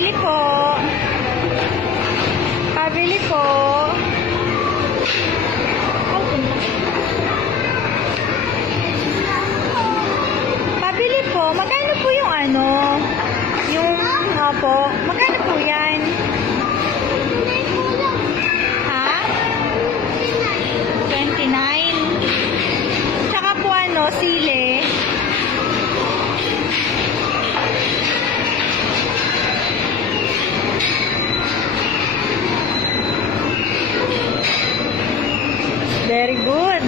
Pabili po. Pabili po. Pabili po. Magkano po yung ano? Yung, opo. Magkano po yan? Ha? 29. Tsaka po ano, sili. Very good.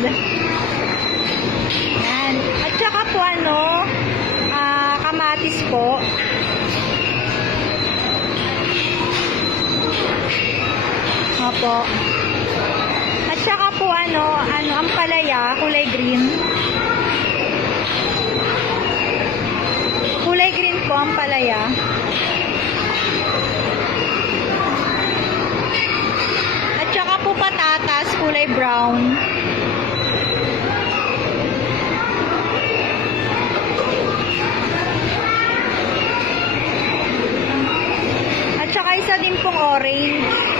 Yan. At saka po ano, kamatis po. Opo. At saka po ano, ampalaya, kulay green. Kulay green po ampalaya. At saka po patatas, kulay brown. At saka isa din pong orange.